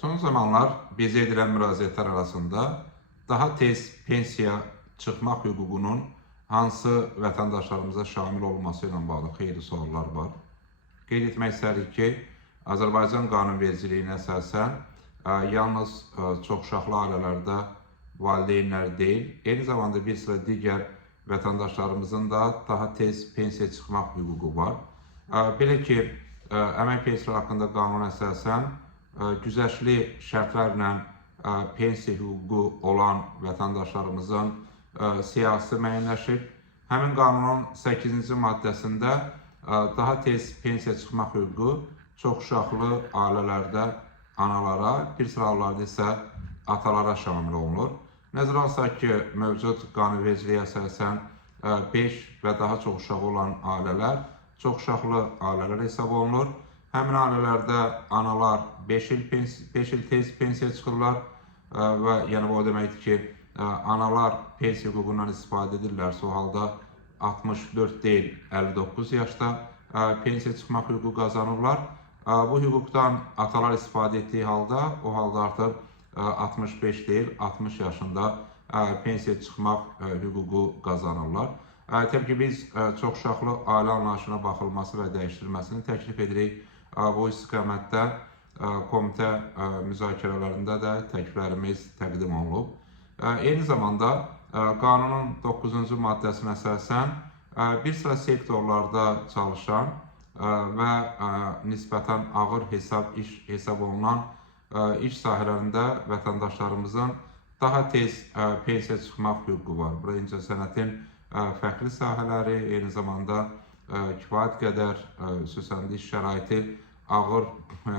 Son zamanlar bizə edilən müraciətlər arasında daha tez pensiya çıxmaq hüququnun hansı vətəndaşlarımıza şamil olması ilə bağlı xeyli suallar var. Qeyd etmək istərik ki, Azərbaycan qanunvericiliyinə əsasən yalnız çoxuşaqlı ailələrdə valideynlər deyil, eyni zamanda bir sıra digər vətəndaşlarımızın da daha tez pensiya çıxmaq hüququ var. Belə ki, əmək pensiyaları haqqında qanuna əsasən güzəştli şərtlərlə pensiya hüququ olan vətəndaşlarımızın siyahısı müəyyənləşib. Həmin qanunun 8-ci maddəsində daha tez pensiya çıxmaq hüququ çoxuşaqlı ailələrdə analara, bir sıra hallarda isə atalara şamil olunur. Nəzərə alsaq ki, mövcud qanunvericiliyə əsasən 5 və daha çox uşağı olan ailələr çoxuşaqlı ailələr hesab olunur. Həmin ailələrdə analar 5 il tez pensiya çıxırlar və yəni bu o deməkdir ki, analar pensiya hüququndan istifadə edirlərsə, o halda 64 deyil, 59 yaşda pensiya çıxmaq hüququ qazanırlar. Bu hüquqdan atalar istifadə etdiyi halda, o halda artıq 65 deyil, 60 yaşında pensiya çıxmaq hüququ qazanırlar. Təbii ki, biz çoxuşaqlı ailə anlayışına baxılması və dəyişdirilməsini təklif edirik. Bu istiqamətdə komitə müzakirələrində də təkliflərimiz təqdim olunub. Eyni zamanda qanunun 9-cu maddəsinə əsasən bir sıra sektorlarda çalışan və nisbətən ağır hesab olunan iş sahələrində vətəndaşlarımızın daha tez pensiya çıxmaq hüququ var. Burada incəsənətin fərqli sahələri, eyni zamanda kifayət qədər xüsusən də iş şəraiti ağır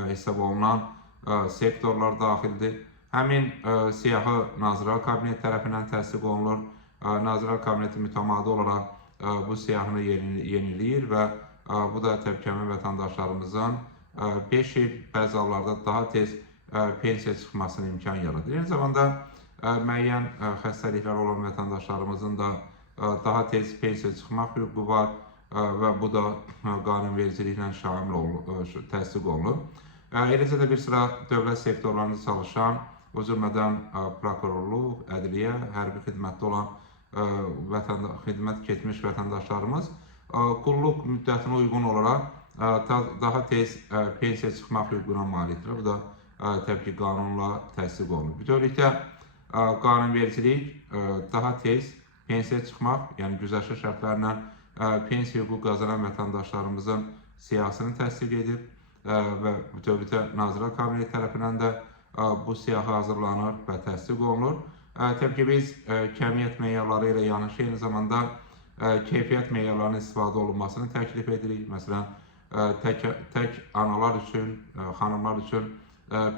hesab olunan sektorlar daxildir. Həmin siyahı Nazirlər Kabineti tərəfindən təsdiq olunur. Nazirlər Kabineti mütəmadi olaraq bu siyahını yeniləyir və bu da təbii ki, həmin vətəndaşlarımızın 5 il, bəzi hallarda daha tez pensiya çıxmasına imkan yaradır. Eyni zamanda müəyyən xəstəliklər olan vətəndaşlarımızın da daha tez pensiya çıxmaq hüququ var və bu da qanunvericiliklə təsdiq olunur. Eləcə də bir sıra dövlət sektorlarında çalışan, o cümlədən prokurorluq, ədliyyə, hərbi xidmətdə olan xidmət keçmiş vətəndaşlarımız qulluq müddətinə uyğun olaraq daha tez pensiya çıxmaq hüququna malikdir. Bu da təbii ki, qanunla təsdiq olunur. Bütövlükdə qanunvericilik daha tez pensiya çıxmaq, yəni güzəştli şərtlərlə pensiya hüququ qazanan vətəndaşlarımızın siyahısını təsdiq edib və bütövlükdə Nazirlər Kabineti tərəfindən də bu siyahı hazırlanır və təsdiq olunur. Təbii ki, biz kəmiyyət meyarları ilə yanaşı, eyni zamanda keyfiyyət meyarlarının istifadə olunmasını təklif edirik. Məsələn, tək analar üçün, xanımlar üçün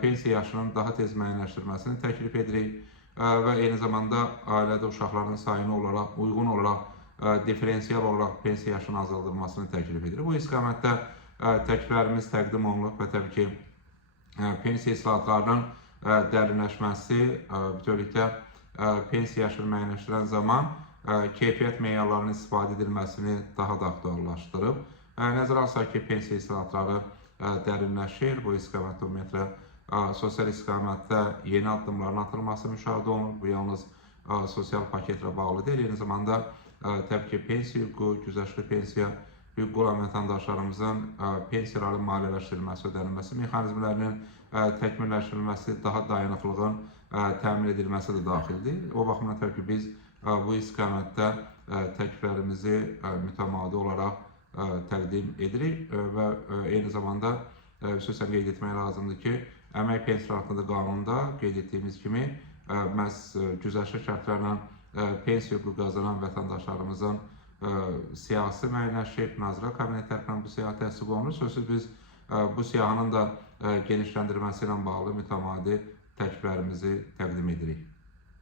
pensiya yaşının daha tez müəyyənləşdirilməsini təklif edirik və eyni zamanda ailədə uşaqların sayına uyğun olaraq diferensial olaraq pensiya yaşının azaldılmasını təklif edirik. Bu istiqamətdə təkliflərimiz təqdim olunub və təbii ki, pensiya islahatlarının dərinləşməsi bütövlükdə pensiya yaşını müəyyənləşdirən zaman keyfiyyət meyarlarının istifadə edilməsini daha da aktuallaşdırıb. Nəzərə alsaq ki, pensiya islahatları dərinləşir, bu istiqamətdə ümumiyyətlə sosial istiqamətdə yeni addımların atılması müşahidə olunur. Bu yalnız sosial paketlə bağlı deyil, eyni zamanda təbii ki, pensiya hüququ, güzəştli pensiya hüququ olan vətəndaşlarımızın pensiyaların maliyyələşdirilməsi, ödənilməsi mexanizmlərinin təkmilləşdirilməsi, daha dayanıqlığın təmin edilməsi də daxildir. O baxımdan təbii ki, biz bu istiqamətdə təkliflərimizi mütəmadi olaraq təqdim edirik və eyni zamanda xüsusən qeyd etmək lazımdır ki, əmək pensiyaları haqqında qanunda qeyd etdiyimiz kimi məhz güzəştli şərtlərlə pensiya hüququ qazanan vətəndaşlarımızın siyahısı müəyyənləşib, Nazirlər Kabineti tərəfindən bu siyahı təsdiq olunur. Sözsüz biz bu siyahının da genişləndirilməsi ilə bağlı mütəmadi təkliflərimizi təqdim edirik.